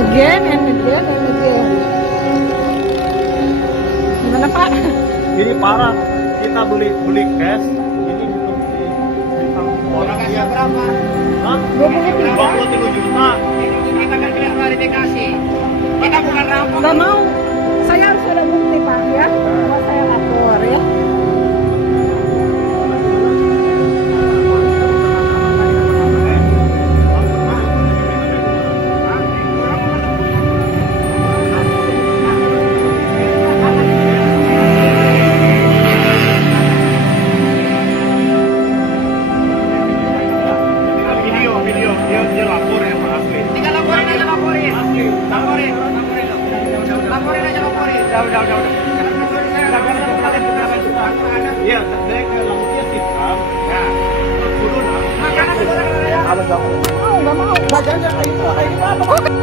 Again and again and again. Gimana Pak? Ini parah. Kita beli cash. Ini untuk orang Kasih berapa? Hah? 23 juta. Kita kan tidak klarifikasi. Kita bukan rampok. Gak mau. Saya harus ada bukti Pak ya. Mau saya lapor ya. Dia lapor ya Pak asli. Tinggal laporin aja, laporin. Asli. Laporin. Laporin aja, laporin. Udah. Iya, saya ke lautnya hitam. Ya. Turun. Makanya Gak mau. Gak jangan kayak itu apa?